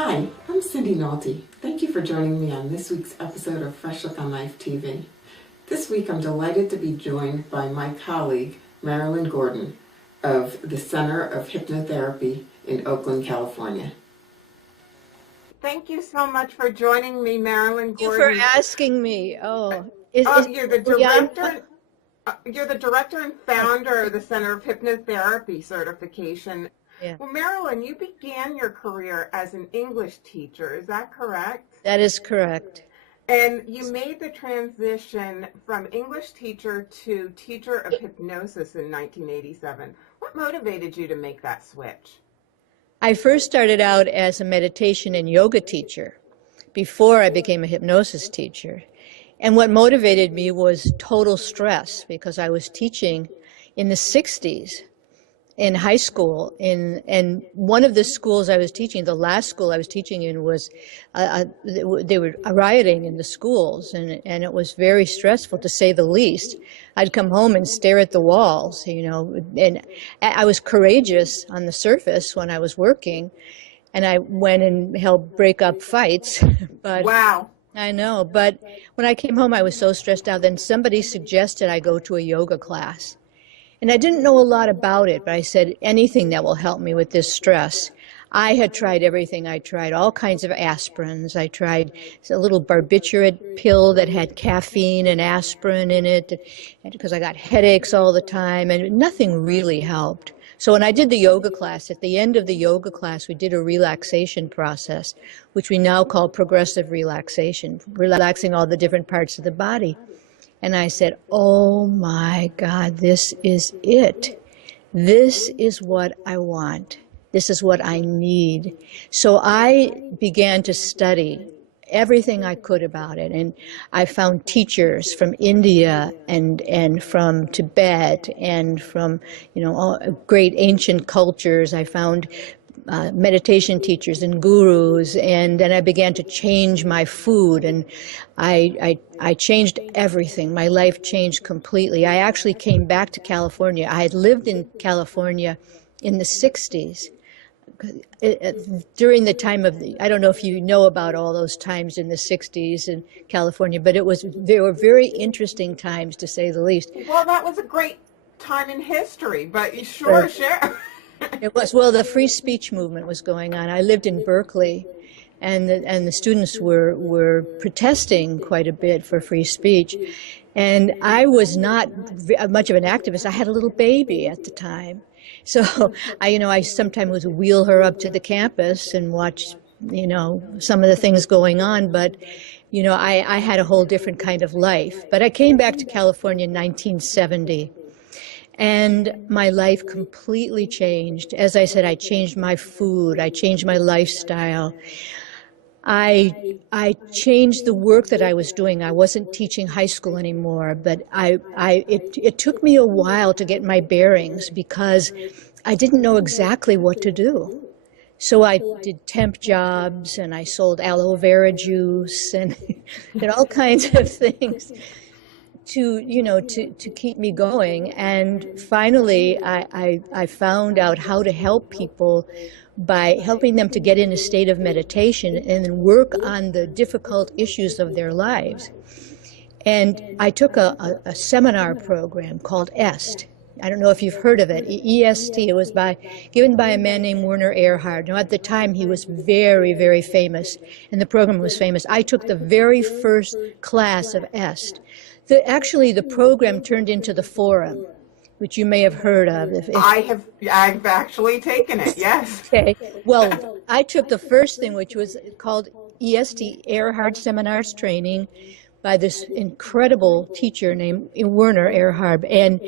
Hi, I'm Cindy Nolte. Thank you for joining me on this week's episode of Fresh Look on Life TV. This week I'm delighted to be joined by my colleague, Marilyn Gordon, of the Center of Hypnotherapy in Oakland, California. Thank you so much for joining me, Marilyn Gordon. Thank you for asking me. You're the director. You're the director and founder of the Center of Hypnotherapy certification. Yeah. Well, Marilyn, you began your career as an English teacher. Is that correct? That is correct. And you made the transition from English teacher to teacher of hypnosis in 1987. What motivated you to make that switch? I first started out as a meditation and yoga teacher before I became a hypnosis teacher. And what motivated me was total stress because I was teaching in the 60s in high school. And one of the schools I was teaching, the last school I was teaching in was, they were rioting in the schools, and it was very stressful to say the least. I'd come home and stare at the walls, and I was courageous on the surface when I was working, and I went and helped break up fights. But wow. I know, but when I came home, I was so stressed out. Then somebody suggested I go to a yoga class. And I didn't know a lot about it, but I said, anything that will help me with this stress. I had tried everything. I tried all kinds of aspirins. I tried a little barbiturate pill that had caffeine and aspirin in it because I got headaches all the time, and nothing really helped. So when I did the yoga class, at the end of the yoga class, we did a relaxation process, which we now call progressive relaxation, relaxing all the different parts of the body. And I said, oh my God, this is it. This is what I want. This is what I need. So I began to study everything I could about it. And I found teachers from India and from Tibet and from, all great ancient cultures. I found meditation teachers and gurus, and then I began to change my food, and I changed everything. My life changed completely. I actually came back to California. I had lived in California in the 60s. During the time of I don't know if you know about all those times in the 60s in California, but they were very interesting times, to say the least. Well, that was a great time in history, but you sure share. It was. Well, the free speech movement was going on. I lived in Berkeley, and the students were protesting quite a bit for free speech. And I was not much of an activist. I had a little baby at the time. So I sometimes would wheel her up to the campus and watch, some of the things going on. But, I had a whole different kind of life. But I came back to California in 1970. And my life completely changed. As I said, I changed my food. I changed my lifestyle. I changed the work that I was doing. I wasn't teaching high school anymore, but it took me a while to get my bearings because I didn't know exactly what to do. So I did temp jobs, and I sold aloe vera juice and did all kinds of things to keep me going. And finally, I found out how to help people by helping them to get in a state of meditation and then work on the difficult issues of their lives. And I took a seminar program called EST. I don't know if you've heard of it, EST. It was given by a man named Werner Erhard. Now, at the time, he was very, very famous, and the program was famous. I took the very first class of EST. Actually, the program turned into the Forum, which you may have heard of. I've actually taken it, yes. Okay. Well, I took the first thing, which was called EST, Erhard Seminars Training, by this incredible teacher named Werner Erhard. And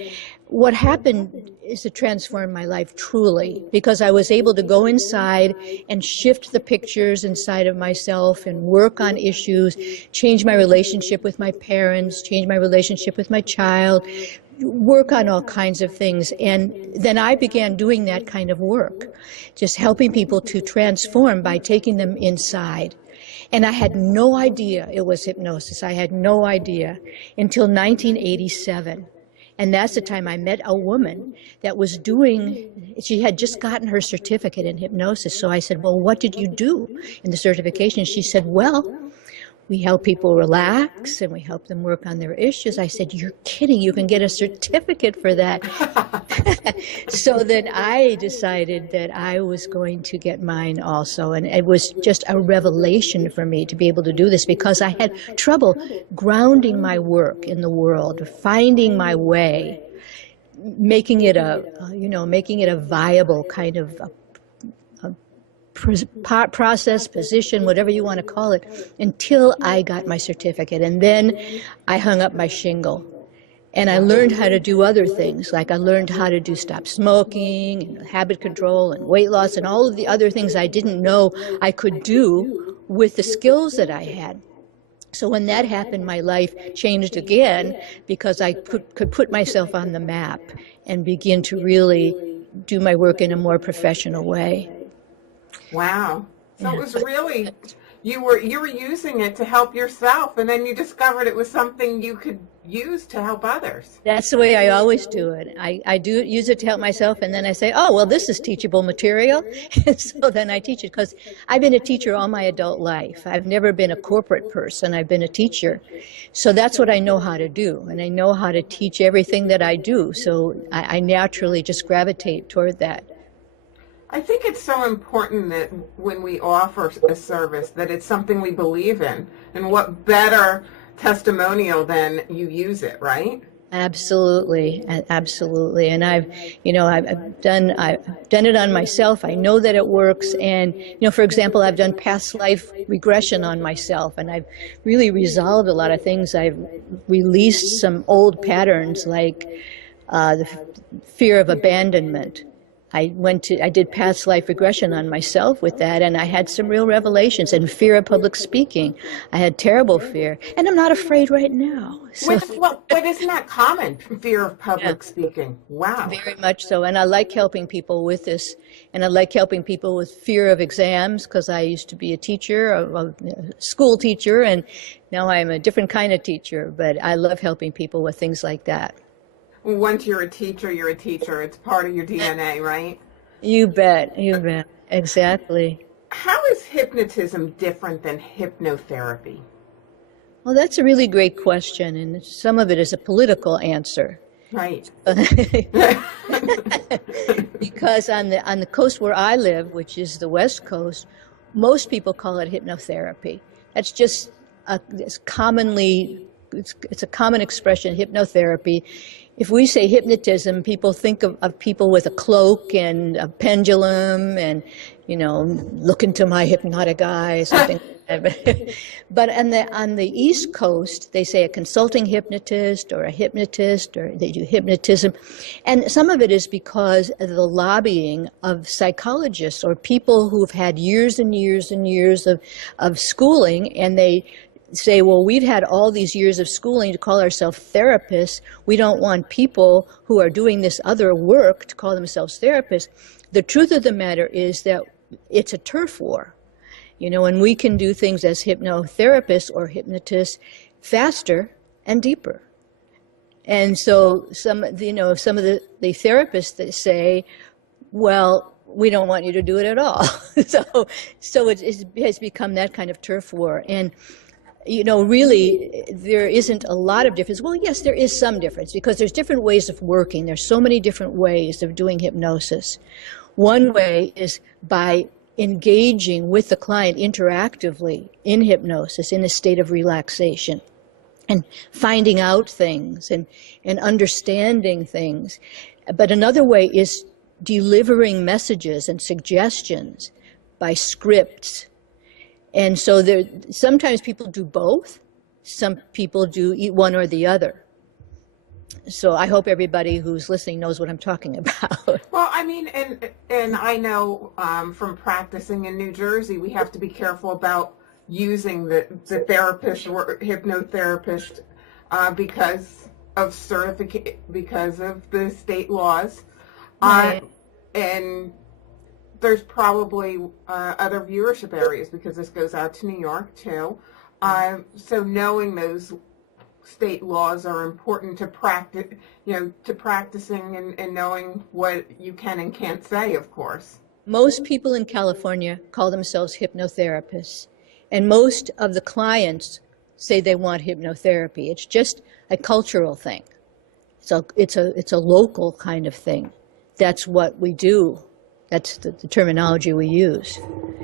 what happened is it transformed my life truly, because I was able to go inside and shift the pictures inside of myself and work on issues, change my relationship with my parents, change my relationship with my child, work on all kinds of things. And then I began doing that kind of work, just helping people to transform by taking them inside. And I had no idea it was hypnosis. I had no idea until 1987. And that's the time I met a woman that was she had just gotten her certificate in hypnosis. So I said, well, what did you do in the certification? She said, well, we help people relax and we help them work on their issues. I said, you're kidding. You can get a certificate for that. So then I decided that I was going to get mine also. And it was just a revelation for me to be able to do this because I had trouble grounding my work in the world, finding my way, making it a viable kind of process, position, whatever you want to call it, until I got my certificate. And then I hung up my shingle. And I learned how to do other things, like I learned how to stop smoking, and habit control, and weight loss, and all of the other things I didn't know I could do with the skills that I had. So when that happened, my life changed again because I could put myself on the map and begin to really do my work in a more professional way. Wow. So it was really, you were using it to help yourself, and then you discovered it was something you could use to help others. That's the way I always do it. I do use it to help myself, and then I say, oh, well, this is teachable material. And so then I teach it, because I've been a teacher all my adult life. I've never been a corporate person. I've been a teacher. So that's what I know how to do, and I know how to teach everything that I do. So I naturally just gravitate toward that. I think it's so important that when we offer a service that it's something we believe in, and what better testimonial than you use it, right? Absolutely, absolutely. And I've done it on myself. I know that it works. And, for example, I've done past life regression on myself, and I've really resolved a lot of things. I've released some old patterns, like the fear of abandonment. I did past life regression on myself with that, and I had some real revelations. And fear of public speaking. I had terrible fear, and I'm not afraid right now. So, but isn't that common, fear of public speaking? Wow. Very much so, and I like helping people with this, and I like helping people with fear of exams, because I used to be a teacher, a school teacher, and now I'm a different kind of teacher, but I love helping people with things like that. Once you're a teacher, you're a teacher. It's part of your DNA, right? You bet. Exactly. How is hypnotism different than hypnotherapy? Well, that's a really great question, and some of it is a political answer. Right. Because on the coast where I live, which is the West Coast, most people call it hypnotherapy. That's just it's a common expression, hypnotherapy. If we say hypnotism, people think of people with a cloak and a pendulum and, look into my hypnotic eye, something like that. But on the East Coast, they say a consulting hypnotist or a hypnotist, or they do hypnotism. And some of it is because of the lobbying of psychologists or people who've had years and years and years of schooling, and they say, well, we've had all these years of schooling to call ourselves therapists. We don't want people who are doing this other work to call themselves therapists. The truth of the matter is that it's a turf war, and we can do things as hypnotherapists or hypnotists faster and deeper. And so some of the therapists that say, well, we don't want you to do it at all. So it has become that kind of turf war. And really, there isn't a lot of difference. Well, yes, there is some difference, because there's different ways of working. There's so many different ways of doing hypnosis. One way is by engaging with the client interactively in hypnosis, in a state of relaxation, and finding out things and understanding things. But another way is delivering messages and suggestions by scripts. And so sometimes people do both. Some people do one or the other. So I hope everybody who's listening knows what I'm talking about. Well, I mean, and I know from practicing in New Jersey, we have to be careful about using the therapist or hypnotherapist because of the state laws. Right. And there's probably other viewership areas, because this goes out to New York too. So knowing those state laws are important to practice, to practicing and knowing what you can and can't say, of course. Most people in California call themselves hypnotherapists, and most of the clients say they want hypnotherapy. It's just a cultural thing. It's a local kind of thing. That's what we do. That's the terminology we use,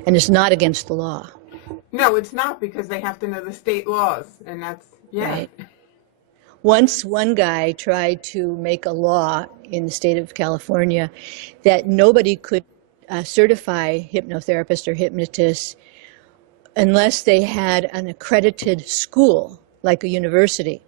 and it's not against the law. No, it's not, because they have to know the state laws, and that's, yeah. Right. Once one guy tried to make a law in the state of California that nobody could certify hypnotherapists or hypnotists unless they had an accredited school, like a university.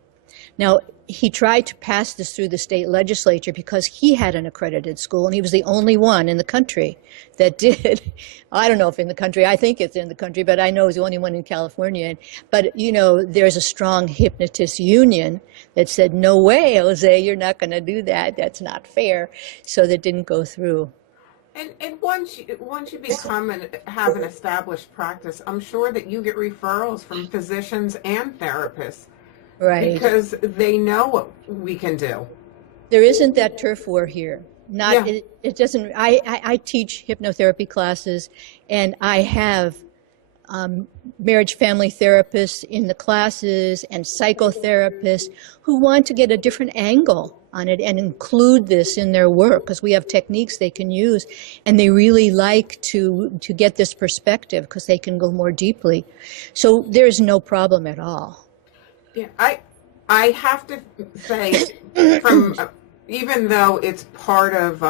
Now, he tried to pass this through the state legislature because he had an accredited school, and he was the only one in the country that did. I don't know if in the country, I think it's in the country, but I know it's the only one in California. But, there's a strong hypnotist union that said, no way, Jose, you're not going to do that. That's not fair. So that didn't go through. And once you become have an established practice, I'm sure that you get referrals from physicians and therapists. Right. Because they know what we can do. There isn't that turf war here. It doesn't. I teach hypnotherapy classes, and I have marriage family therapists in the classes and psychotherapists who want to get a different angle on it and include this in their work, because we have techniques they can use, and they really like to get this perspective because they can go more deeply. So there's no problem at all. Yeah, I have to say, from even though it's part of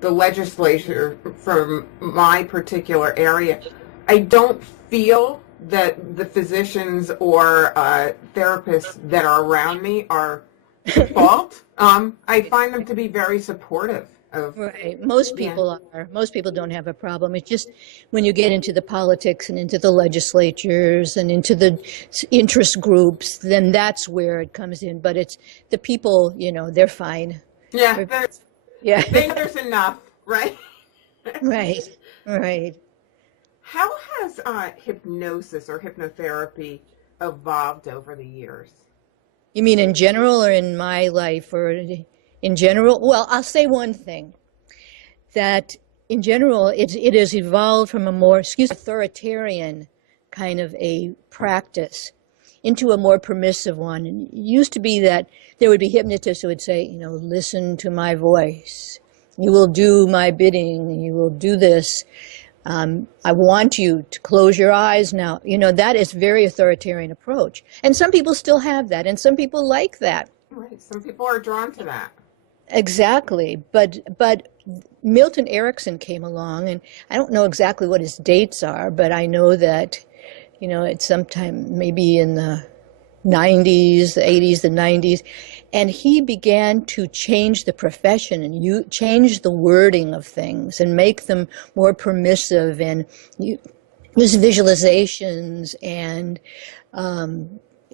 the legislature from my particular area, I don't feel that the physicians or therapists that are around me are at fault. I find them to be very supportive. Right. Most people are. Most people don't have a problem. It's just when you get into the politics and into the legislatures and into the interest groups, then that's where it comes in. But it's the people, they're fine. Yeah. There's enough, right? Right. Right. How has hypnosis or hypnotherapy evolved over the years? You mean in general or in my life or in general? Well, I'll say one thing, that in general, it has evolved from a more, authoritarian kind of a practice into a more permissive one. And it used to be that there would be hypnotists who would say, listen to my voice. You will do my bidding. You will do this. I want you to close your eyes now. That is very authoritarian approach. And some people still have that, and some people like that. Right. Some people are drawn to that. Exactly. But Milton Erickson came along, and I don't know exactly what his dates are, but I know that, it's sometime maybe in the 90s, the 80s, the 90s, and he began to change the profession and change the wording of things and make them more permissive and use visualizations, and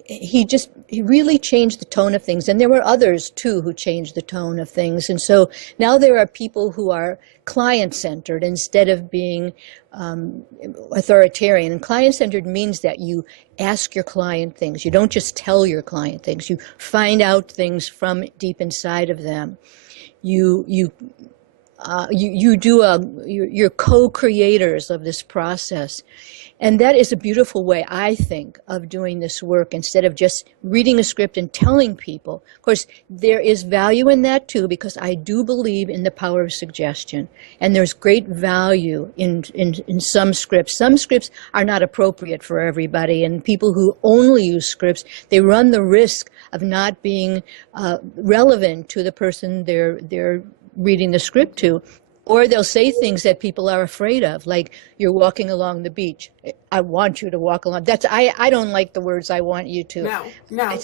he really changed the tone of things. And there were others too who changed the tone of things. And so now there are people who are client-centered instead of being authoritarian. And client-centered means that you ask your client things. You don't just tell your client things. You find out things from deep inside of them. You're co-creators of this process. And that is a beautiful way, I think, of doing this work instead of just reading a script and telling people. Of course, there is value in that too, because I do believe in the power of suggestion. And there's great value in some scripts. Some scripts are not appropriate for everybody. And people who only use scripts, they run the risk of not being relevant to the person they're reading the script to. Or they'll say things that people are afraid of, like you're walking along the beach. I want you to walk along. I don't like the words "I want you to." No.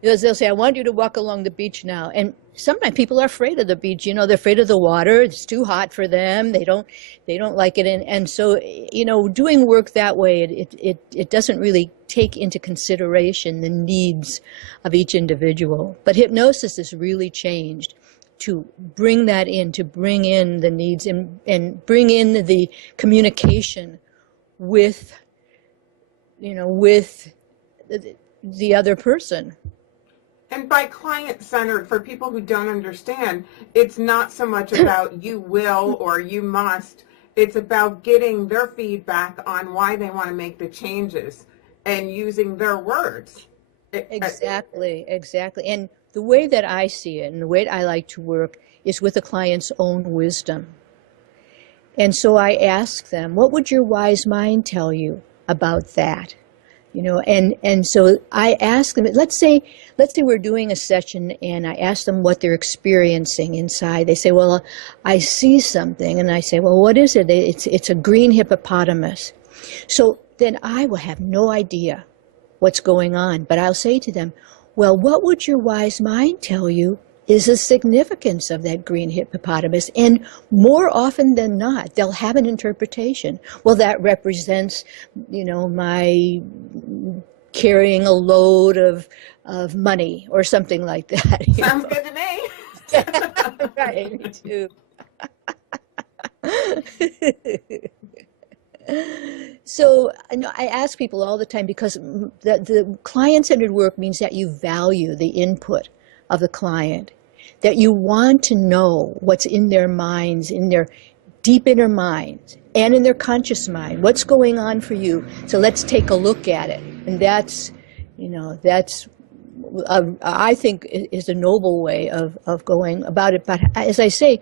They'll say, "I want you to walk along the beach now." And sometimes people are afraid of the beach. They're afraid of the water. It's too hot for them. They don't like it. And so, doing work that way, it doesn't really take into consideration the needs of each individual. But hypnosis has really changed to bring that in, to bring in the needs and bring in the communication with the other person. And by client-centered, for people who don't understand, it's not so much about you will or you must. It's about getting their feedback on why they want to make the changes and using their words. Exactly. And the way that I see it and the way I like to work is with a client's own wisdom. And so I ask them, what would your wise mind tell you about that? And so I ask them, let's say we're doing a session and I ask them what they're experiencing inside. They say, well, I see something. And I say, well, what is it? It's a green hippopotamus. So then I will have no idea what's going on. But I'll say to them, well, what would your wise mind tell you is the significance of that green hippopotamus? And more often than not, they'll have an interpretation. Well, that represents, my carrying a load of money or something like that. Sounds good to me. Right, me too. So I ask people all the time, because the client-centered work means that you value the input of the client, that you want to know what's in their minds, in their deep inner minds, and in their conscious mind. What's going on for you? So let's take a look at it. And that's I think is a noble way of going about it. But as I say,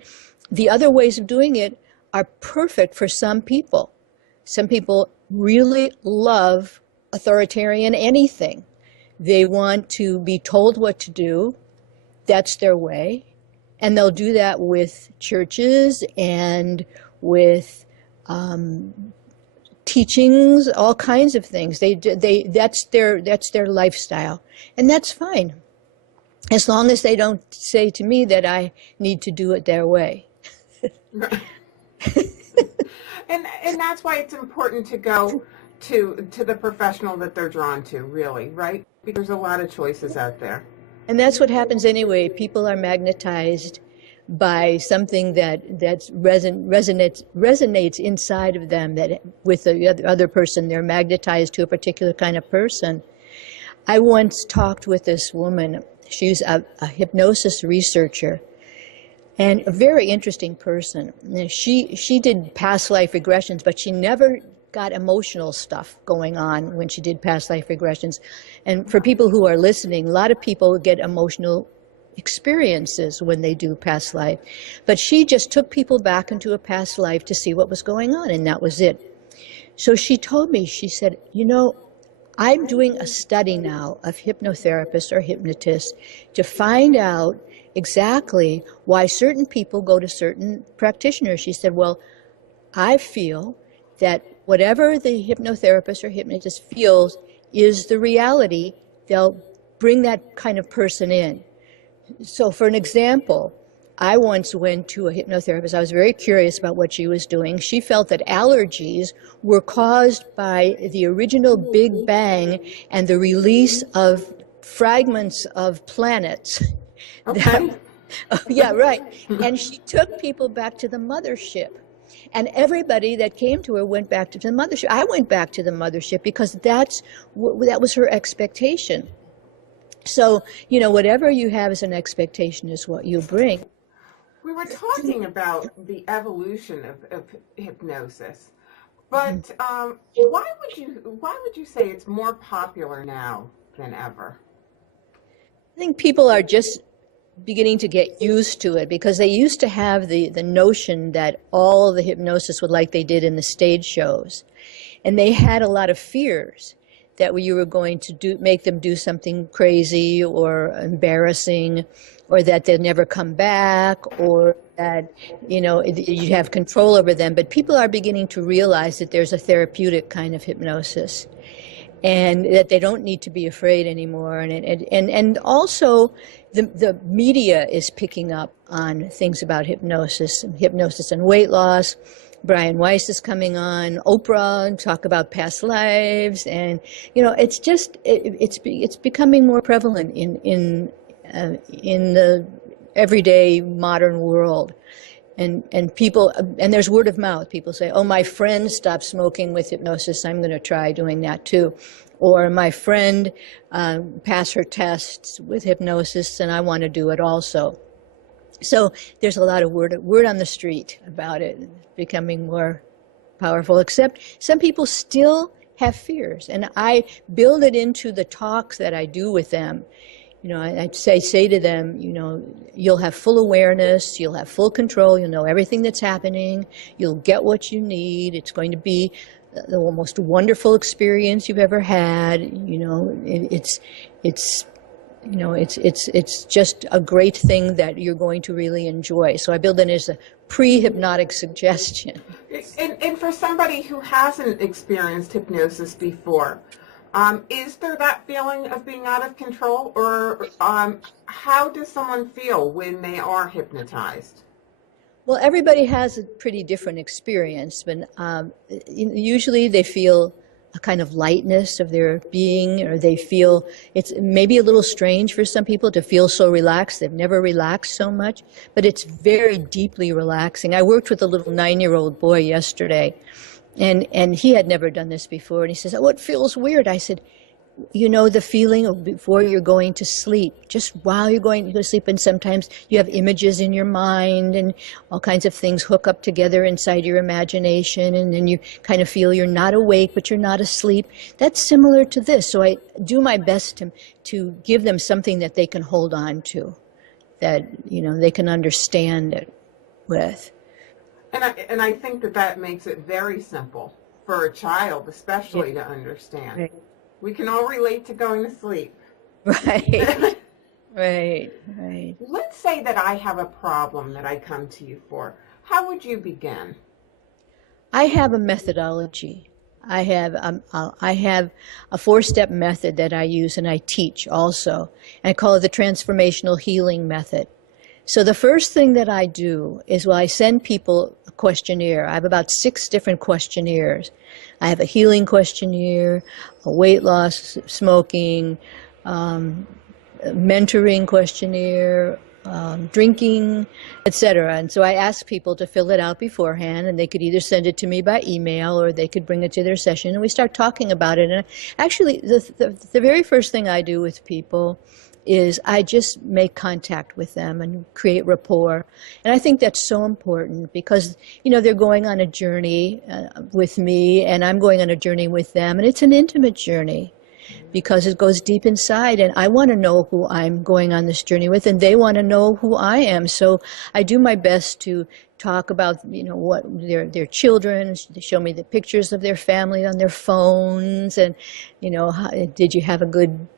the other ways of doing it are perfect for some people. Some people really love authoritarian anything. They want to be told what to do. That's their way. And they'll do that with churches and with teachings, all kinds of things. That's their lifestyle. And that's fine, as long as they don't say to me that I need to do it their way. Right. And that's why it's important to go to the professional that they're drawn to, really, right? Because there's a lot of choices out there. And that's what happens anyway. People are magnetized by something that resonates inside of them, that with the other person, they're magnetized to a particular kind of person. I once talked with this woman. She's a hypnosis researcher and a very interesting person. She did past life regressions, but she never got emotional stuff going on when she did past life regressions. And for people who are listening, a lot of people get emotional experiences when they do past life. But she just took people back into a past life to see what was going on, and that was it. So she told me, she said, I'm doing a study now of hypnotherapists or hypnotists to find out exactly why certain people go to certain practitioners. She said, well, I feel that whatever the hypnotherapist or hypnotist feels is the reality, they'll bring that kind of person in. So for an example, I once went to a hypnotherapist. I was very curious about what she was doing. She felt that allergies were caused by the original Big Bang and the release of fragments of planets. Okay. Yeah, right. And she took people back to the mothership. And everybody that came to her went back to the mothership. I went back to the mothership because that was her expectation. So, whatever you have as an expectation is what you bring. We were talking about the evolution of hypnosis, but why would you say it's more popular now than ever? I think people are just beginning to get used to it, because they used to have the notion that all the hypnosis would like they did in the stage shows. And they had a lot of fears that you were going to make them do something crazy or embarrassing, or that they'll never come back, or that, you have control over them. But people are beginning to realize that there's a therapeutic kind of hypnosis, and that they don't need to be afraid anymore. And also the media is picking up on things about hypnosis and weight loss. Brian Weiss is coming on Oprah and talk about past lives, and it's just it's becoming more prevalent in the everyday modern world. And people, and there's word of mouth. People say, oh, my friend stopped smoking with hypnosis, I'm going to try doing that too. Or my friend passed her tests with hypnosis, and I want to do it also. So there's a lot of word on the street about it becoming more powerful, except some people still have fears. And I build it into the talks that I do with them. You know, I say to them, you know, you'll have full awareness, you'll have full control, you'll know everything that's happening, you'll get what you need, it's going to be the most wonderful experience you've ever had. You know, it's just a great thing that you're going to really enjoy. So I build it as a pre-hypnotic suggestion. And for somebody who hasn't experienced hypnosis before, is there that feeling of being out of control, or how does someone feel when they are hypnotized? Well, everybody has a pretty different experience, but usually they feel a kind of lightness of their being, or they feel it's maybe a little strange for some people to feel so relaxed. They've never relaxed so much, but it's very deeply relaxing. I worked with a little 9-year-old boy yesterday, and he had never done this before, and he says, "Oh, it feels weird." I said, you know, the feeling of before you're going to sleep, just while you're going to go to sleep, and sometimes you have images in your mind and all kinds of things hook up together inside your imagination, and then you kind of feel you're not awake, but you're not asleep. That's similar to this. So I do my best to give them something that they can hold on to, that, you know, they can understand it with. And I think that makes it very simple for a child, especially, to understand. Right. We can all relate to going to sleep. Right. Right. Let's say that I have a problem that I come to you for. How would you begin? I have a methodology. I have a 4-step method that I use and I teach also. And I call it the transformational healing method. So the first thing that I do is, I send people a questionnaire. I have about 6 different questionnaires. I have a healing questionnaire, a weight loss, smoking, mentoring questionnaire, drinking, etc. And so I ask people to fill it out beforehand, and they could either send it to me by email or they could bring it to their session, and we start talking about it. And actually, the very first thing I do with people is I just make contact with them and create rapport. And I think that's so important because, you know, they're going on a journey with me, and I'm going on a journey with them, and it's an intimate journey because it goes deep inside, and I want to know who I'm going on this journey with, and they want to know who I am. So I do my best to talk about, you know, what their children. They show me the pictures of their family on their phones, and, you know, did you have a good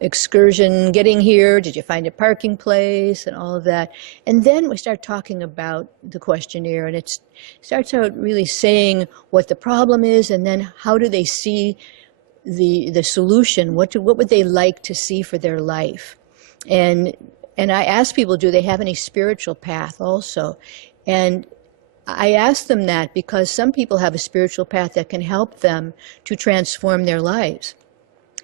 excursion getting here? Did you find a parking place? And all of that. And then we start talking about the questionnaire, and it starts out really saying what the problem is, and then how do they see the solution? What would they like to see for their life? And I ask people, do they have any spiritual path also? And I ask them that because some people have a spiritual path that can help them to transform their lives.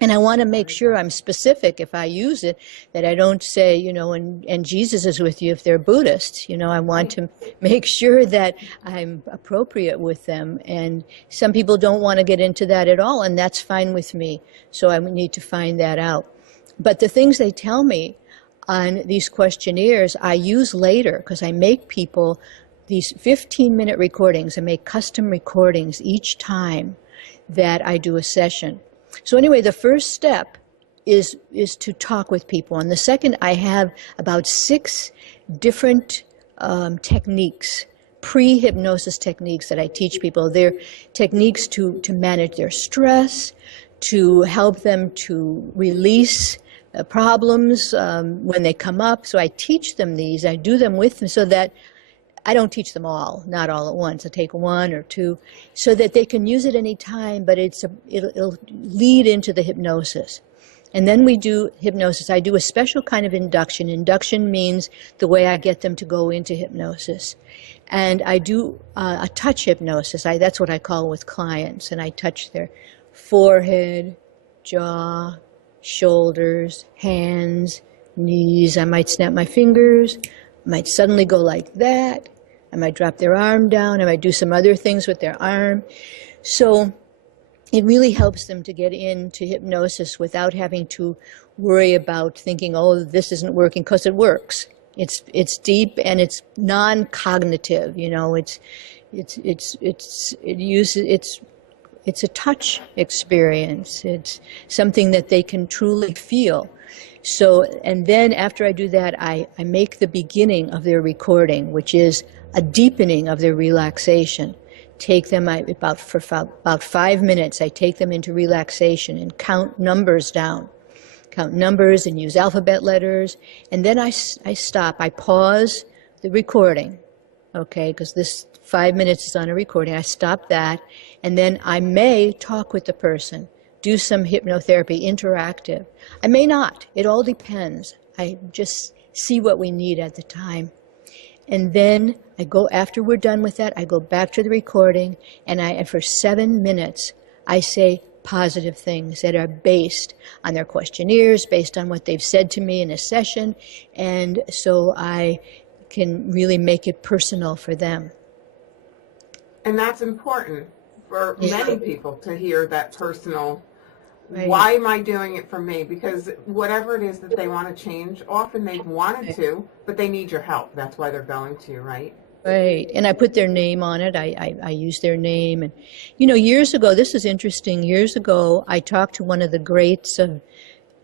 And I want to make sure I'm specific if I use it, that I don't say, you know, and Jesus is with you if they're Buddhists. You know, I want to make sure that I'm appropriate with them. And some people don't want to get into that at all, and that's fine with me. So I need to find that out. But the things they tell me on these questionnaires, I use later because I make people these 15-minute recordings. I make custom recordings each time that I do a session. So anyway, the first step is to talk with people. And the second, I have about 6 different techniques, pre-hypnosis techniques that I teach people. They're techniques to manage their stress, to help them to release problems when they come up. So I teach them these. I do them with them so that I don't teach them all, not all at once. I take 1 or 2 so that they can use it any time, but it'll lead into the hypnosis. And then we do hypnosis. I do a special kind of induction. Induction means the way I get them to go into hypnosis. And I do a touch hypnosis. That's what I call with clients. And I touch their forehead, jaw, shoulders, hands, knees. I might snap my fingers. I might suddenly go like that. I might drop their arm down. I might do some other things with their arm. So it really helps them to get into hypnosis without having to worry about thinking, oh, this isn't working, because it works. It's deep and it's non-cognitive. You know, it's a touch experience. It's something that they can truly feel. So, and then after I do that, I make the beginning of their recording, which is a deepening of their relaxation. Take them for about 5 minutes. I take them into relaxation and count numbers down. Count numbers and use alphabet letters. And then I stop. I pause the recording, okay, because this 5 minutes is on a recording. I stop that, and then I may talk with the person, do some hypnotherapy, interactive. I may not. It all depends. I just see what we need at the time. And then I go, after we're done with that, I go back to the recording, and for 7 minutes, I say positive things that are based on their questionnaires, based on what they've said to me in a session, and so I can really make it personal for them. And that's important for many people to hear that personal, right. Why am I doing it for me? Because whatever it is that they want to change, often they've wanted to, but they need your help. That's why they're going to, right? Right, and I put their name on it. I use their name. And, you know, years ago, this is interesting, years ago, I talked to one of the greats of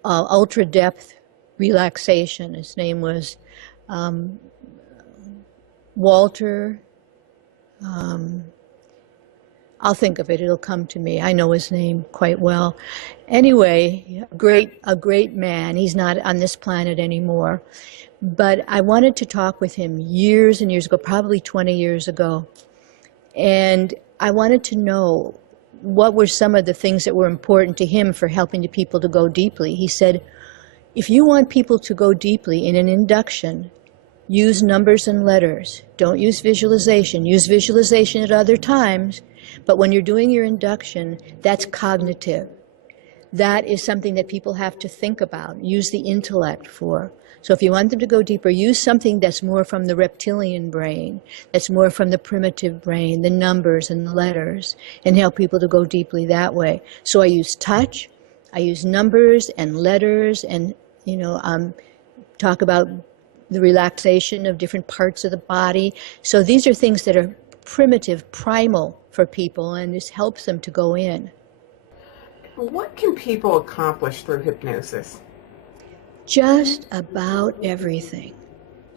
ultra-depth relaxation. His name was Walter, I'll think of it, it'll come to me. I know his name quite well. Anyway, a great man. He's not on this planet anymore. But I wanted to talk with him years and years ago, probably 20 years ago. And I wanted to know what were some of the things that were important to him for helping the people to go deeply. He said, if you want people to go deeply in an induction, use numbers and letters. Don't use visualization. Use visualization at other times. But when you're doing your induction, that's cognitive. That is something that people have to think about, use the intellect for. So if you want them to go deeper, use something that's more from the reptilian brain, that's more from the primitive brain, the numbers and the letters, and help people to go deeply that way. So I use touch, I use numbers and letters, and, you know, talk about the relaxation of different parts of the body. So these are things that are primitive, primal for people, and this helps them to go in. What can people accomplish through hypnosis? Just about everything.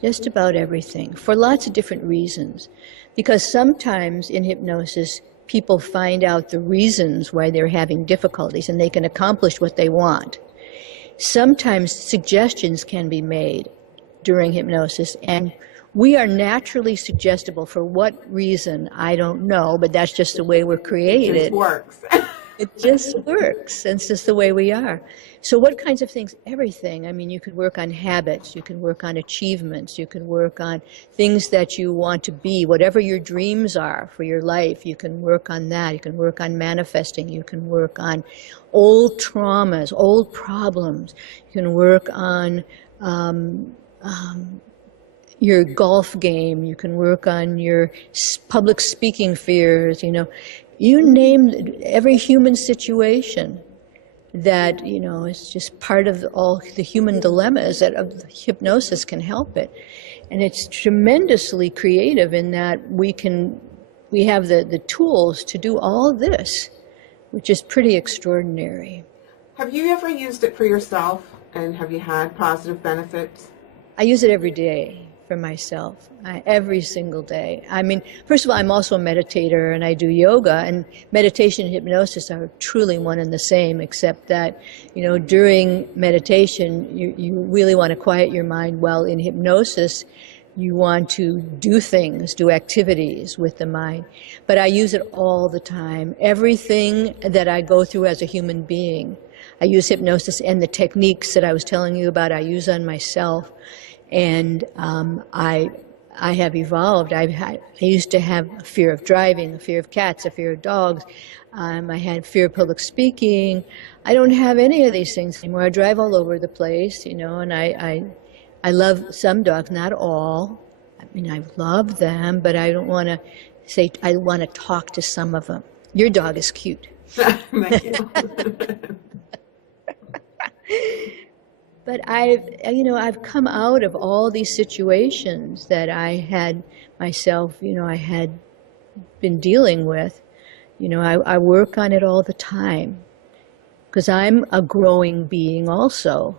Just about everything, for lots of different reasons. Because sometimes in hypnosis, people find out the reasons why they're having difficulties, and they can accomplish what they want. Sometimes suggestions can be made during hypnosis, and we are naturally suggestible. For what reason, I don't know, but that's just the way we're created. It just works. It just works. It's just the way we are. So what kinds of things? Everything. I mean, you could work on habits. You can work on achievements. You can work on things that you want to be. Whatever your dreams are for your life, you can work on that. You can work on manifesting. You can work on old traumas, old problems. You can work on your golf game. You can work on your public speaking fears. You know, you name every human situation that, you know, is just part of all the human dilemmas that hypnosis can help it. And it's tremendously creative in that we have the tools to do all this, which is pretty extraordinary. Have you ever used it for yourself, and have you had positive benefits? I use it every day for myself, every single day. I mean, first of all, I'm also a meditator, and I do yoga, and meditation and hypnosis are truly one and the same, except that, you know, during meditation, you really want to quiet your mind, while in hypnosis, you want to do things, do activities with the mind. But I use it all the time. Everything that I go through as a human being, I use hypnosis, and the techniques that I was telling you about, I use on myself. And I have evolved. I used to have a fear of driving, a fear of cats, a fear of dogs. I had fear of public speaking. I don't have any of these things anymore. I drive all over the place, you know, and I love some dogs, not all. I mean, I love them, but I don't want to say, I want to talk to some of them. Your dog is cute. Thank you. But I've come out of all these situations that I had myself, I had been dealing with. I work on it all the time because I'm a growing being also,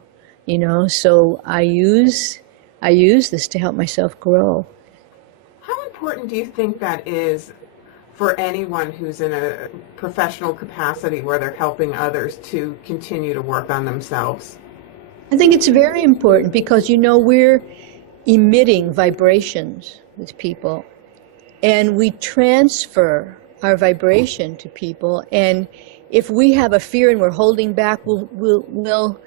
so I use this to help myself grow. How important do you think that is for anyone who's in a professional capacity where they're helping others to continue to work on themselves? I think it's very important because, we're emitting vibrations with people, and we transfer our vibration to people. And if we have a fear and we're holding back, we'll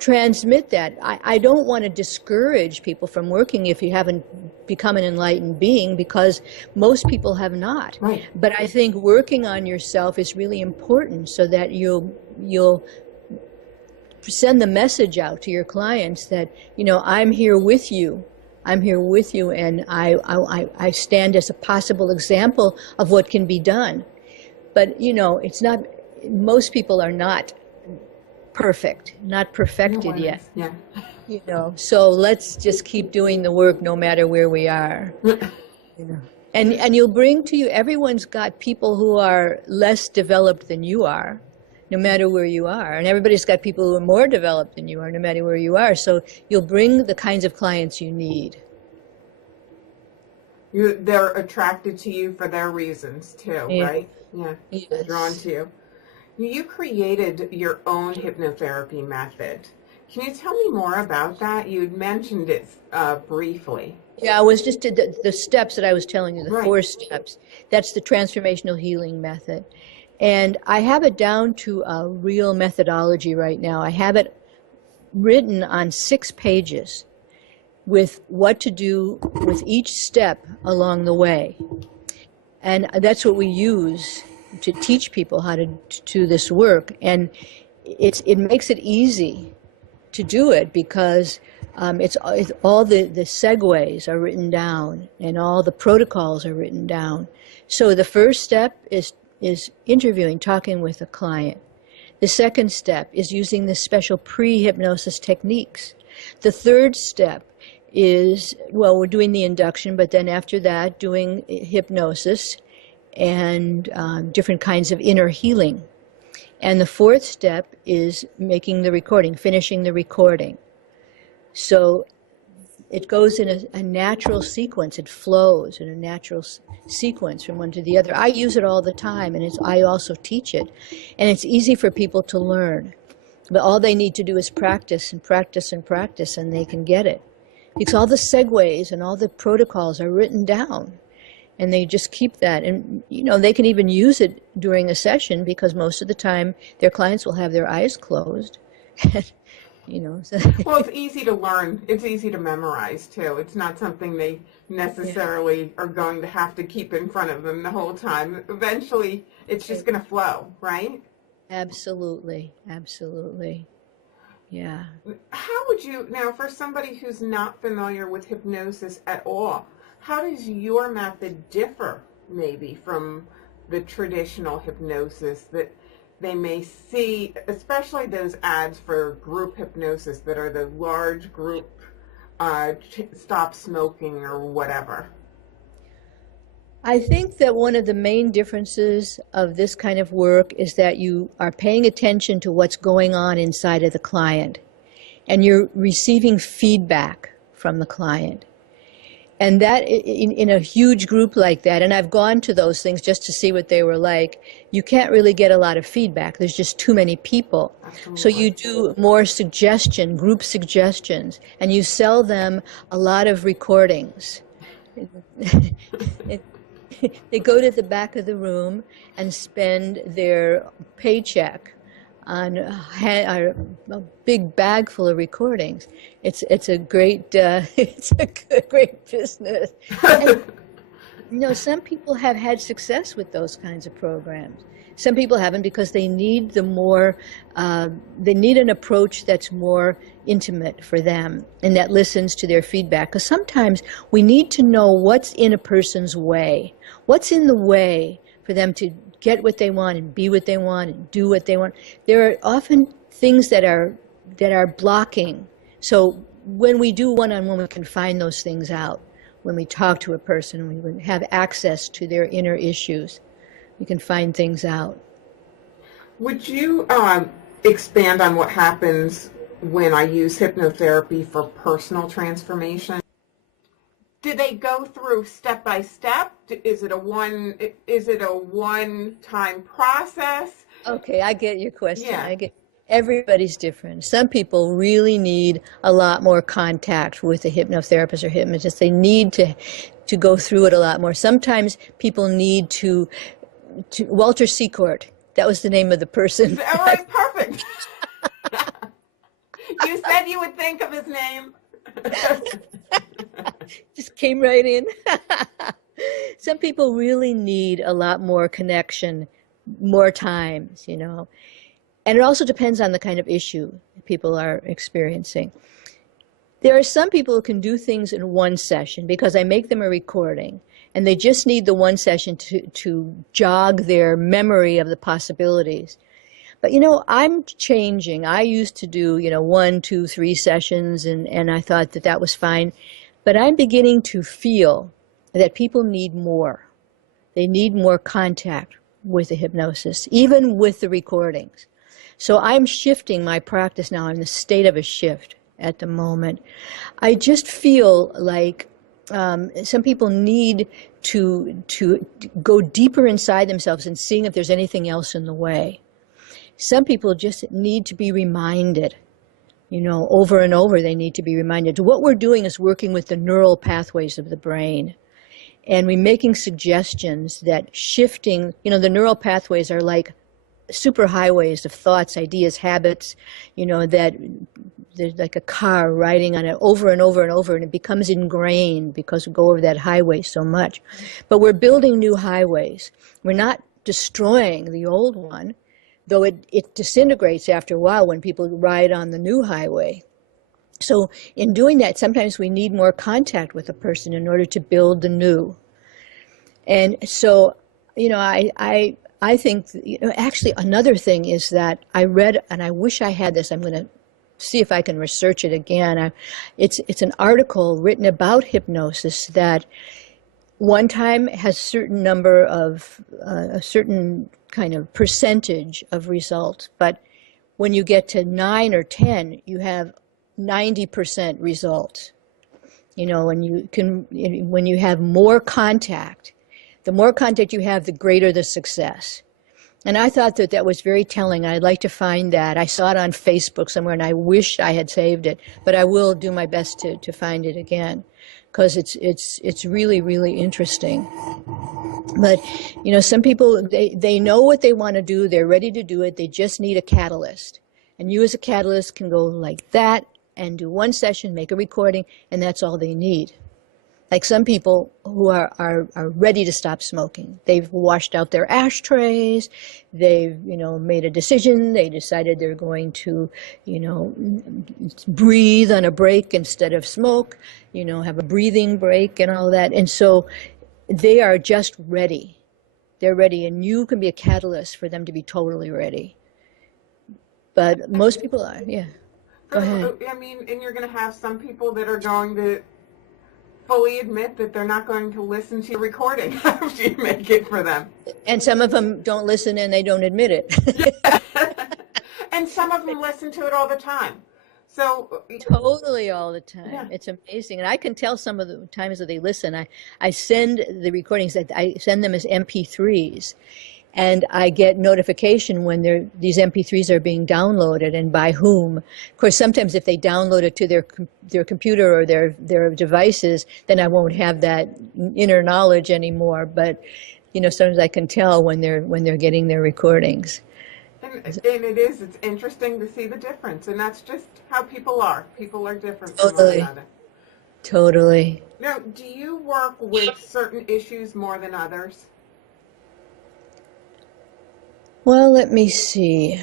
transmit that. I don't want to discourage people from working if you haven't become an enlightened being, because most people have not. Right. But I think working on yourself is really important so that you'll send the message out to your clients that, I'm here with you. I'm here with you, and I stand as a possible example of what can be done. But, it's not, most people are not perfect, not perfected yet. Yeah. So let's just keep doing the work no matter where we are. And you'll bring to you, everyone's got people who are less developed than you are, no matter where you are. And everybody's got people who are more developed than you are, no matter where you are. So you'll bring the kinds of clients you need. They're attracted to you for their reasons too, Yeah. right? Yeah. Yes. Drawn to you. You created your own hypnotherapy method. Can you tell me more about that? You'd mentioned it briefly. Yeah, I was just the steps that I was telling you, the Right. 4 steps. That's the transformational healing method. And I have it down to a real methodology right now. I have it written on 6 pages with what to do with each step along the way. And that's what we use to teach people how to do this work. And it makes it easy to do it because it's all the segues are written down and all the protocols are written down. So the first step is interviewing, talking with a client. The second step is using the special pre-hypnosis techniques. The third step is, we're doing the induction, but then after that, doing hypnosis and different kinds of inner healing. And the fourth step is making the recording, finishing the recording. So it goes in a natural sequence. It flows in a natural sequence from one to the other. I use it all the time, and I also teach it. And it's easy for people to learn. But all they need to do is practice and practice and practice, and they can get it. Because all the segues and all the protocols are written down. And they just keep that. And, they can even use it during a session because most of the time their clients will have their eyes closed. So. Well, it's easy to learn. It's easy to memorize, too. It's not something they necessarily are going to have to keep in front of them the whole time. Eventually, it's just going to flow, right? Absolutely. Absolutely. Yeah. How would you, now for somebody who's not familiar with hypnosis at all, how does your method differ maybe from the traditional hypnosis that they may see, especially those ads for group hypnosis that are the large group stop smoking or whatever? I think that one of the main differences of this kind of work is that you are paying attention to what's going on inside of the client, and you're receiving feedback from the client. And that, in a huge group like that, and I've gone to those things just to see what they were like, you can't really get a lot of feedback. There's just too many people. Absolutely. So you do more group suggestions, and you sell them a lot of recordings. They go to the back of the room and spend their paycheck on a big bag full of recordings. It's a great great business. And, some people have had success with those kinds of programs. Some people haven't because they need they need an approach that's more intimate for them and that listens to their feedback. Because sometimes we need to know what's in a person's way. What's in the way for them to get what they want and be what they want and do what they want. There are often things that are blocking. So when we do one-on-one, we can find those things out. When we talk to a person, we would have access to their inner issues. We can find things out. Would you expand on what happens when I use hypnotherapy for personal transformation? Do they go through step by step? Is it a one-time process? Okay, I get your question. Yeah. Everybody's different. Some people really need a lot more contact with a hypnotherapist or hypnotist. They need to go through it a lot more. Sometimes people need to Walter Secord. That was the name of the person. All right, perfect. You said you would think of his name. Just came right in. Some people really need a lot more connection, more times, you know. And it also depends on the kind of issue people are experiencing. There are some people who can do things in one session because I make them a recording, and they just need the one session to jog their memory of the possibilities. But, you know, I'm changing. I used to do, 1, 2, 3 sessions, and I thought that was fine. But I'm beginning to feel that people need more. They need more contact with the hypnosis, even with the recordings. So I'm shifting my practice now. I'm in the state of a shift at the moment. I just feel like some people need to go deeper inside themselves and seeing if there's anything else in the way. Some people just need to be reminded, over and over they need to be reminded. What we're doing is working with the neural pathways of the brain. And we're making suggestions that shifting, the neural pathways are like superhighways of thoughts, ideas, habits, that there's like a car riding on it over and over and over, and it becomes ingrained because we go over that highway so much. But we're building new highways. We're not destroying the old one, though it disintegrates after a while when people ride on the new highway. So in doing that, sometimes we need more contact with a person in order to build the new. And so, I think, actually another thing is that I read, and I wish I had this, I'm going to see if I can research it again. It's an article written about hypnosis that one time has certain number of, a certain kind of percentage of results, but when you get to 9 or 10, you have 90% results. When you have more contact, the more contact you have, the greater the success. And I thought that was very telling. I'd like to find that. I saw it on Facebook somewhere, and I wish I had saved it. But I will do my best to find it again, because it's really, really interesting. But, some people, they know what they want to do. They're ready to do it. They just need a catalyst. And you as a catalyst can go like that and do one session, make a recording, and that's all they need. Like some people who are ready to stop smoking. They've washed out their ashtrays. They've, made a decision. They decided they're going to, breathe on a break instead of smoke, have a breathing break and all that. And so they are just ready. They're ready, and you can be a catalyst for them to be totally ready. But most people are, yeah. Go ahead. I mean, and you're going to have some people that are going to fully admit that they're not going to listen to your recording after you make it for them. And some of them don't listen and they don't admit it. And some of them listen to it all the time. So totally all the time. Yeah. It's amazing. And I can tell some of the times that they listen. I send the recordings, I send them as MP3s. And I get notification when these MP3s are being downloaded and by whom. Of course, sometimes if they download it to their computer or their devices, then I won't have that inner knowledge anymore. But, sometimes I can tell when they're getting their recordings. And it's interesting to see the difference. And that's just how people are. People are different from one Totally. another. Totally. Now, do you work with certain issues more than others? Well, let me see.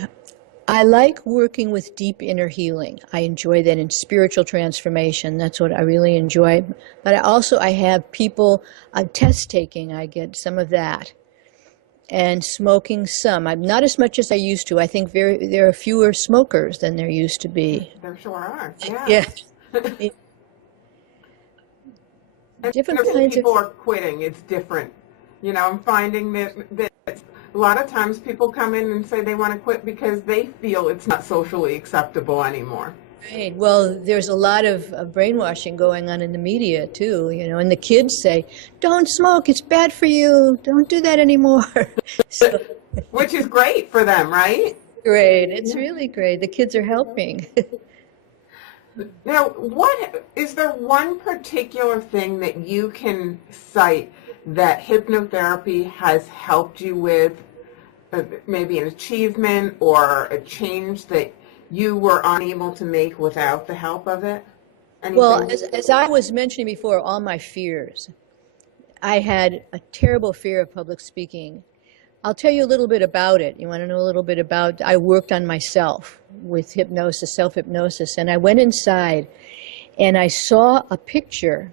I like working with deep inner healing. I enjoy that in spiritual transformation. That's what I really enjoy. But I have people test taking. I get some of that. and smoking some. I'm not as much as I used to. I think there are fewer smokers than there used to be. There sure are, yeah. Yeah. And Different kinds of... people are quitting. It's different. I'm finding that a lot of times people come in and say they want to quit because they feel it's not socially acceptable anymore. Right. Well, there's a lot of brainwashing going on in the media too, and the kids say, "Don't smoke, it's bad for you. Don't do that anymore." So, which is great for them, right? Great. It's really great. The kids are helping. Now, is there one particular thing that you can cite that hypnotherapy has helped you with, maybe an achievement or a change that you were unable to make without the help of it? Anything? Well, as I was mentioning before, all my fears. I had a terrible fear of public speaking. I'll tell you a little bit about it. You want to know a little bit about, I worked on myself with hypnosis, self-hypnosis, and I went inside and I saw a picture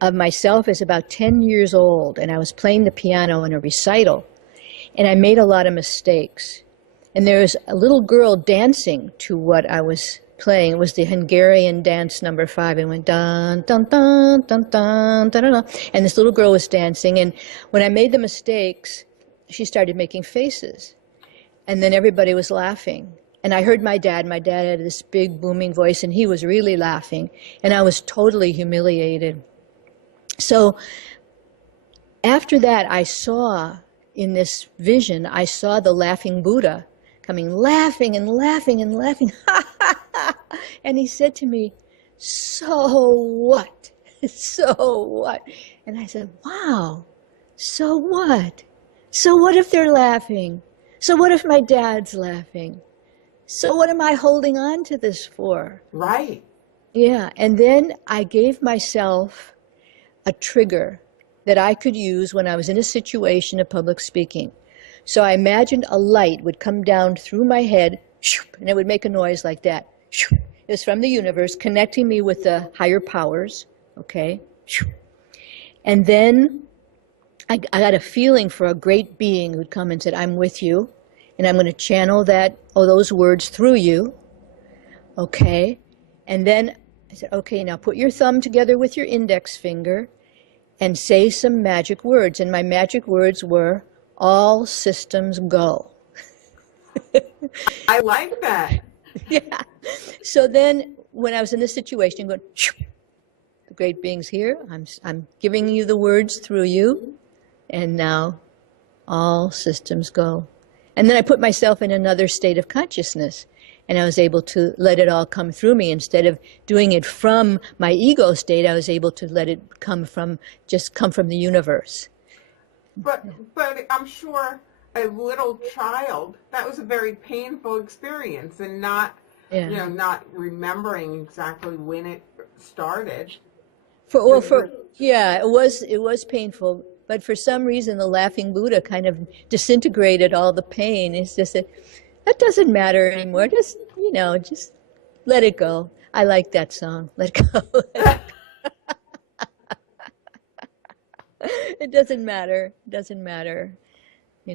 of myself as about 10 years old, and I was playing the piano in a recital, and I made a lot of mistakes. And there was a little girl dancing to what I was playing. It was the Hungarian dance number 5. It went dun, dun, dun, dun, dun, dun, dun, dun. And this little girl was dancing, and when I made the mistakes, she started making faces, and then everybody was laughing. And I heard my dad had this big booming voice, and he was really laughing, and I was totally humiliated. So after that, I saw in this vision, I saw the laughing Buddha coming, laughing and laughing and laughing. And he said to me, "So what? So what?" And I said, "Wow, so what? So what if they're laughing? So what if my dad's laughing? So what am I holding on to this for?" Right. Yeah, and then I gave myself a trigger that I could use when I was in a situation of public speaking. So I imagined a light would come down through my head, and it would make a noise like that. It was from the universe, connecting me with the higher powers, okay? And then I got a feeling for a great being who'd come and said, "I'm with you, and I'm going to channel those words through you," okay? And then I said, "Okay, now put your thumb together with your index finger and say some magic words." And my magic words were, "All systems go." I like that. Yeah. So then when I was in this situation, going, "The great being's here. I'm giving you the words through you. And now all systems go." And then I put myself in another state of consciousness, and I was able to let it all come through me. Instead of doing it from my ego state, I was able to let it come from the universe. But I'm sure a little child, that was a very painful experience, and not remembering exactly when it started. It was painful. But for some reason, the laughing Buddha kind of disintegrated all the pain. It's just that doesn't matter anymore. Just let it go. I like that song. Let it go. It doesn't matter. It doesn't matter. She,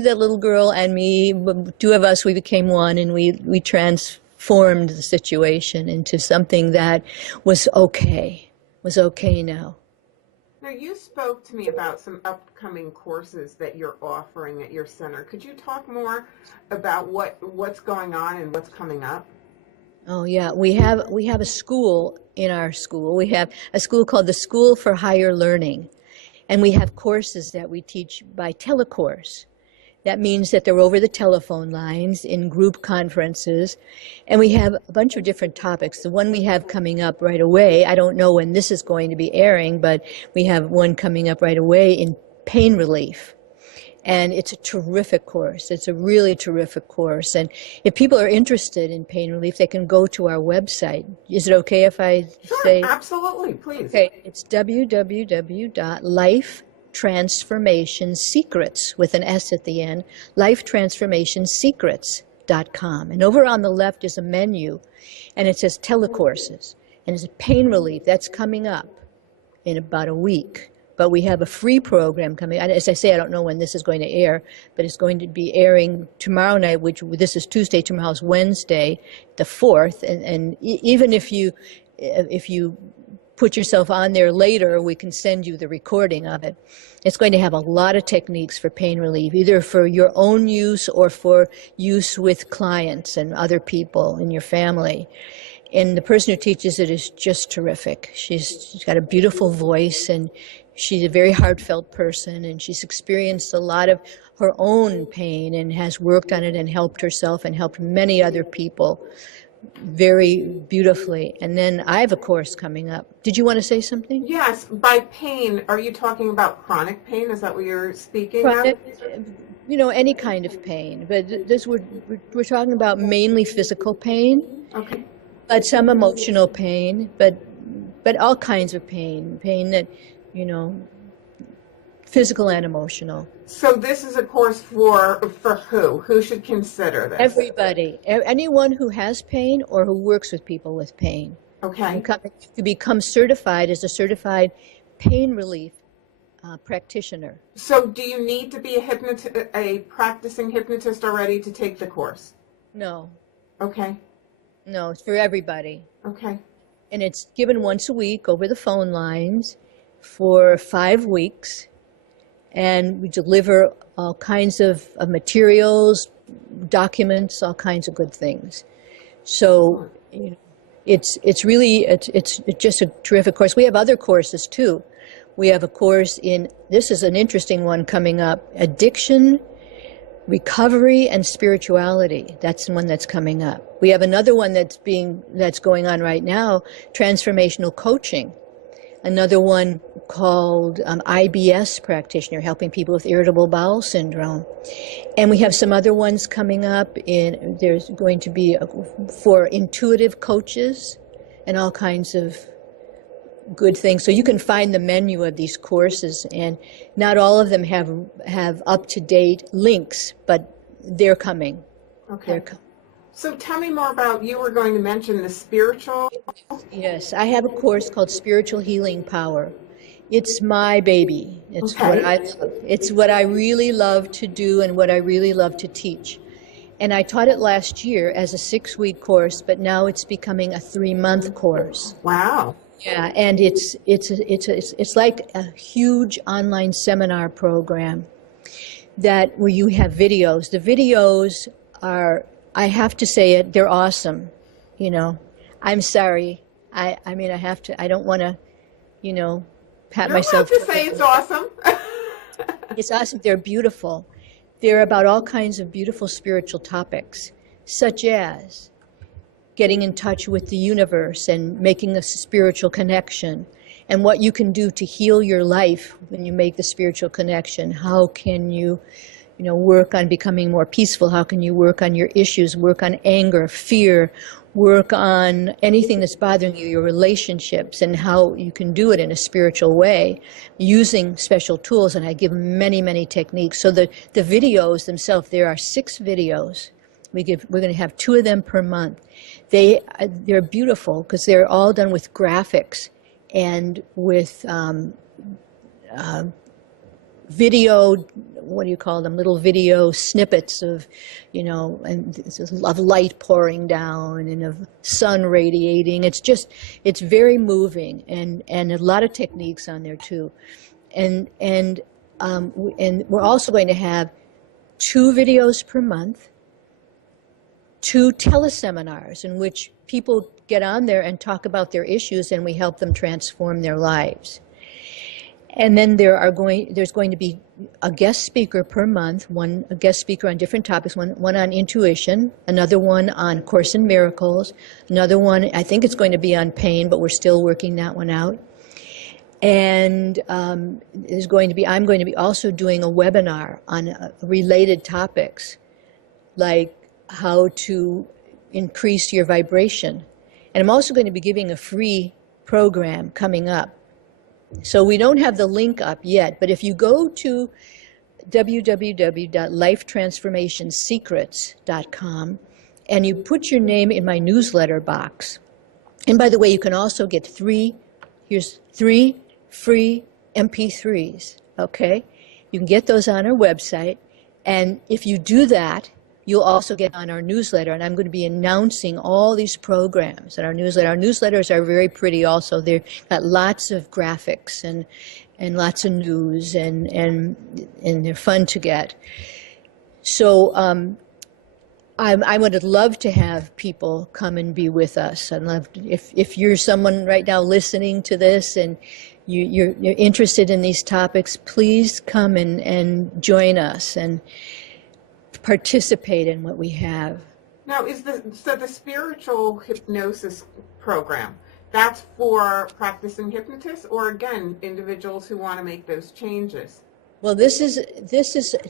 the little girl, and me, 2 of us, we became one, and we transformed the situation into something that was okay. Was okay now. Now, you spoke to me about some upcoming courses that you're offering at your center. Could you talk more about what's going on and what's coming up? Oh yeah, we have a school in our school. We have a school called the School for Higher Learning, and we have courses that we teach by telecourse. That means that they're over the telephone lines in group conferences, and we have a bunch of different topics. The one we have coming up right away, I don't know when this is going to be airing, but we have one coming up right away in pain relief. And it's a terrific course. It's a really terrific course. And if people are interested in pain relief, they can go to our website. Is it okay if I say? Sure, absolutely, please. Okay, it's www.lifetransformationsecrets, with an S at the end, lifetransformationsecrets.com. And over on the left is a menu, and it says telecourses. And it's pain relief. That's coming up in about a week. but we have a free program coming. As I say, I don't know when this is going to air, but it's going to be airing tomorrow night, which this is Tuesday, tomorrow's Wednesday, the 4th. And even if you put yourself on there later, we can send you the recording of it. It's going to have a lot of techniques for pain relief, either for your own use or for use with clients and other people in your family. And the person who teaches it is just terrific. She's got a beautiful voice, and she's a very heartfelt person, and she's experienced a lot of her own pain and has worked on it and helped herself and helped many other people very beautifully. And then I have a course coming up. Did you want to say something? Yes. By pain, are you talking about chronic pain? Is that what you're speaking Chronic, of? any kind of pain. But we're talking about mainly physical pain. Okay. But some emotional pain, but all kinds of pain that, physical and emotional. So this is a course for who? Who should consider this? Everybody, anyone who has pain or who works with people with pain. Okay. To become certified as a certified pain relief practitioner. So do you need to be a practicing hypnotist already to take the course? No. Okay. No, it's for everybody. Okay. And it's given once a week over the phone lines for 5 weeks. And we deliver all kinds of materials, documents, all kinds of good things. So it's just a terrific course. We have other courses too. We have a course this is an interesting one coming up, addiction, recovery, and spirituality. That's the one that's coming up. We have another one that's going on right now, transformational coaching. Another one called IBS practitioner, helping people with irritable bowel syndrome. And we have some other ones coming up. There's going to be for intuitive coaches and all kinds of good things. So you can find the menu of these courses, and not all of them have up-to-date links, but they're coming. Okay. They're coming. So tell me more about, you were going to mention the spiritual. Yes, I have a course called Spiritual Healing Power. It's my baby. It's Okay. what I love. It's what I really love to do and what I really love to teach. And I taught it last year as a 6-week course, but now it's becoming a 3-month course. Wow. Yeah, and it's like a huge online seminar program where you have videos. The videos are, I have to say it, they're awesome. I'm sorry. I don't want to, pat myself. You don't have to say it's awesome. It's awesome. They're beautiful. They're about all kinds of beautiful spiritual topics, such as getting in touch with the universe and making a spiritual connection, and what you can do to heal your life when you make the spiritual connection. How can you work on becoming more peaceful? How can you work on your issues, work on anger, fear, work on anything that's bothering you, your relationships, and how you can do it in a spiritual way using special tools. And I give many, many techniques. So the videos themselves, there are 6 videos. We're going to have 2 of them per month. They're beautiful because they're all done with graphics and with video, what do you call them, little video snippets of, of light pouring down and of sun radiating. It's very moving, and a lot of techniques on there too. And we're also going to have 2 videos per month, 2 teleseminars in which people get on there and talk about their issues, and we help them transform their lives. And then there's going to be a guest speaker per month, a guest speaker on different topics, one on intuition, another one on Course in Miracles, another one, I think it's going to be on pain, but we're still working that one out. And I'm going to be also doing a webinar on related topics, like how to increase your vibration. And I'm also going to be giving a free program coming up. So we don't have the link up yet, but if you go to www.lifetransformationsecrets.com and you put your name in my newsletter box, and by the way, you can also get 3 free MP3s, okay? You can get those on our website, and if you do that, you'll also get on our newsletter, and I'm going to be announcing all these programs in our newsletter. Our newsletters are very pretty also. They've got lots of graphics and lots of news, and they're fun to get. So I would love to have people come and be with us. I'd love to, if you're someone right now listening to this and you're interested in these topics, please come and join us and participate in what we have. Now, so the spiritual hypnosis program, that's for practicing hypnotists, or again, individuals who want to make those changes? Well, this is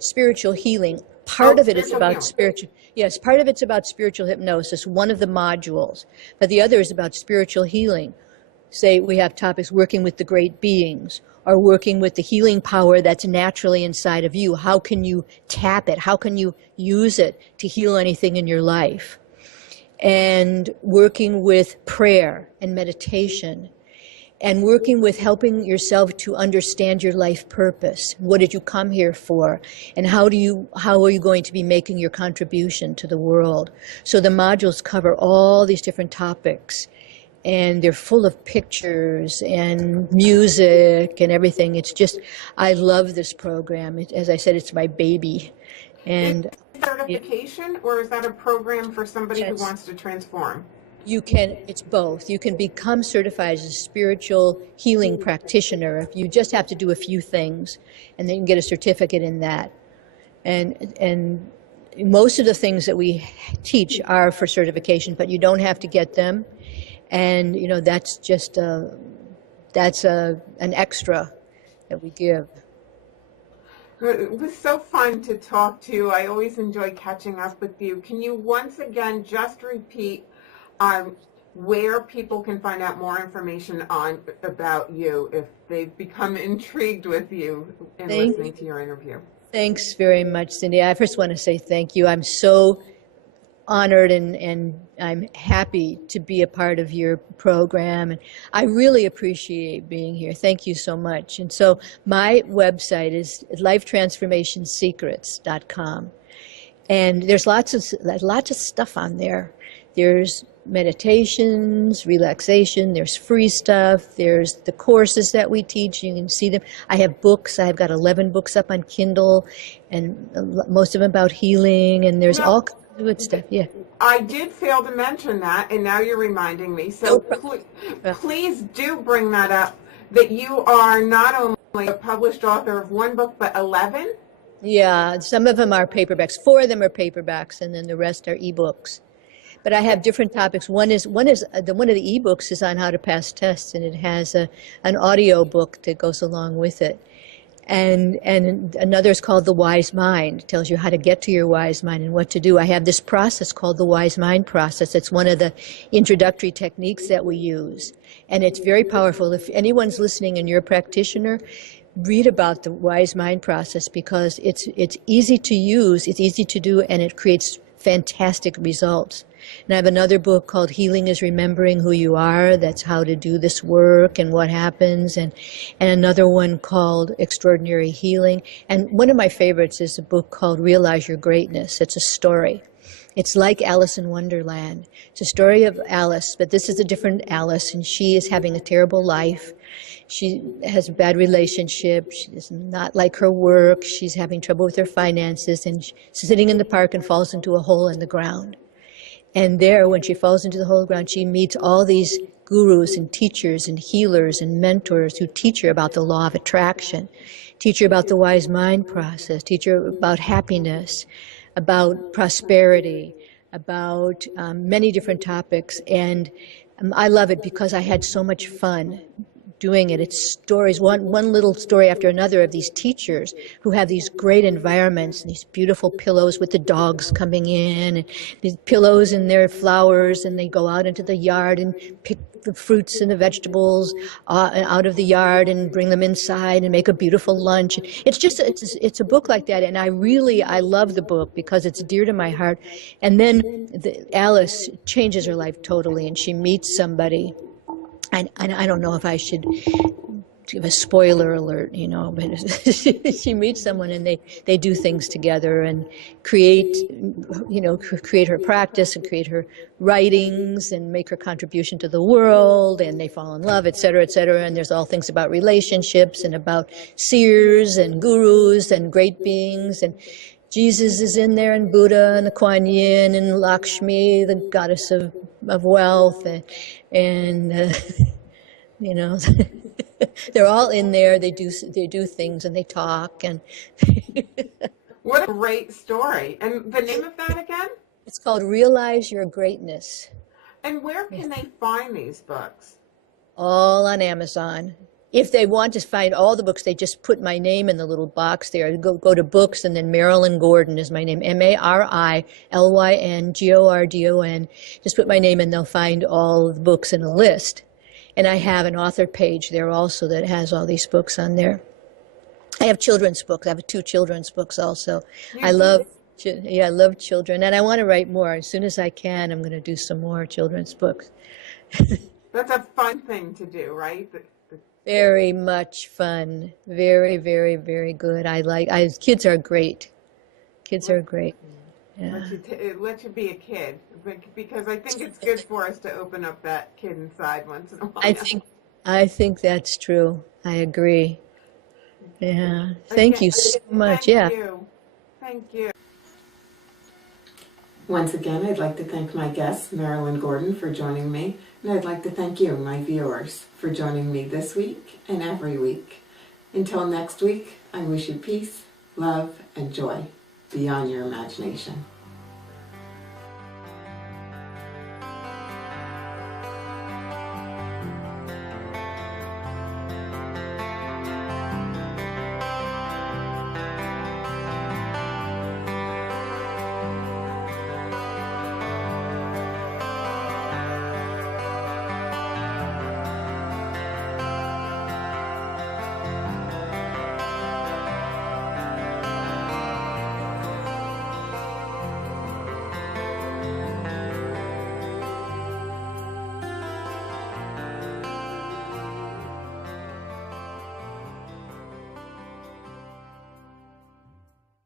spiritual healing. Part of it is about spiritual. Yes, part of it's about spiritual hypnosis, one of the modules, but the other is about spiritual healing. Say we have topics working with the great beings, or working with the healing power that's naturally inside of you. How can you tap it? How can you use it to heal anything in your life? And working with prayer and meditation, and working with helping yourself to understand your life purpose. What did you come here for? And how are you going to be making your contribution to the world? So the modules cover all these different topics, and they're full of pictures and music and everything. It's just, I love this program. As I said, it's my baby. And certification, or is that a program for somebody who wants to transform? It's both. You can become certified as a spiritual healing practitioner. You just have to do a few things, and then you can get a certificate in that. And most of the things that we teach are for certification, but you don't have to get them. And, that's just an extra that we give. It was so fun to talk to you. I always enjoy catching up with you. Can you once again just repeat where people can find out more information about you if they've become intrigued with you in listening to your interview? Thanks very much, Cindy. I first want to say thank you. I'm so honored and I'm happy to be a part of your program, and I really appreciate being here. Thank you so much. And so my website is lifetransformationsecrets.com, and there's lots of stuff on there. There's meditations, relaxation, there's free stuff, there's the courses that we teach, you can see them. I have books, I've got 11 books up on Kindle, and most of them about healing, and there's all kinds of good stuff, yeah. I did fail to mention that, and now you're reminding me, so please do bring that up, that you are not only a published author of one book, but 11? Yeah, some of them are paperbacks, 4 of them are paperbacks, and then the rest are ebooks. But I have different topics. One of the ebooks is on how to pass tests, and it has an audio book that goes along with it. And another is called The Wise Mind. It tells you how to get to your wise mind and what to do. I have this process called the Wise Mind process. It's one of the introductory techniques that we use. And it's very powerful. If anyone's listening and you're a practitioner, read about the Wise Mind process, because it's easy to use, it's easy to do, and it creates fantastic results. And I have another book called Healing is Remembering Who You Are. That's how to do this work and what happens. And another one called Extraordinary Healing. And one of my favorites is a book called Realize Your Greatness. It's a story. It's like Alice in Wonderland. It's a story of Alice, but this is a different Alice, and she is having a terrible life. She has a bad relationship. She does not like her work. She's having trouble with her finances, and she's sitting in the park and falls into a hole in the ground. And there, when she falls into the hole in the ground, she meets all these gurus and teachers and healers and mentors who teach her about the law of attraction, teach her about the wise mind process, teach her about happiness, about prosperity, about many different topics. And I love it because I had so much fun doing it. It's stories, one little story after another of these teachers who have these great environments and these beautiful pillows with the dogs coming in, and these pillows and their flowers, and they go out into the yard and pick the fruits and the vegetables out of the yard and bring them inside and make a beautiful lunch. It's a book like that, and I love the book because it's dear to my heart. And then Alice changes her life totally, and she meets somebody. And I don't know if I should give a spoiler alert, but she meets someone and they do things together and create her practice and create her writings and make her contribution to the world, and they fall in love, et cetera, and there's all things about relationships and about seers and gurus and great beings, and Jesus is in there, and Buddha and the Kuan Yin and Lakshmi, the goddess of wealth, and they're all in there. They do things and they talk, and What a great story. And the name of that again? it's called Realize Your Greatness. And where can they find these books? All on Amazon. If they want to find all the books, they just put my name in the little box there. Go to books, and then Marilyn Gordon is my name, MarilynGordon. Just put my name and they'll find all of the books in a list. And I have an author page there also that has all these books on there. I have children's books. I have 2 children's books also. I love children, and I want to write more. As soon as I can, I'm going to do some more children's books. That's a fun thing to do, right? Very much fun. Very, very, very good. Kids are great. Kids are great. Yeah. It lets you be a kid, because I think it's good for us to open up that kid inside once in a while. I think that's true. I agree. Yeah. Thank you so much. Thank you. Once again, I'd like to thank my guest, Marilyn Gordon, for joining me. And I'd like to thank you, my viewers, for joining me this week and every week. Until next week, I wish you peace, love, and joy beyond your imagination.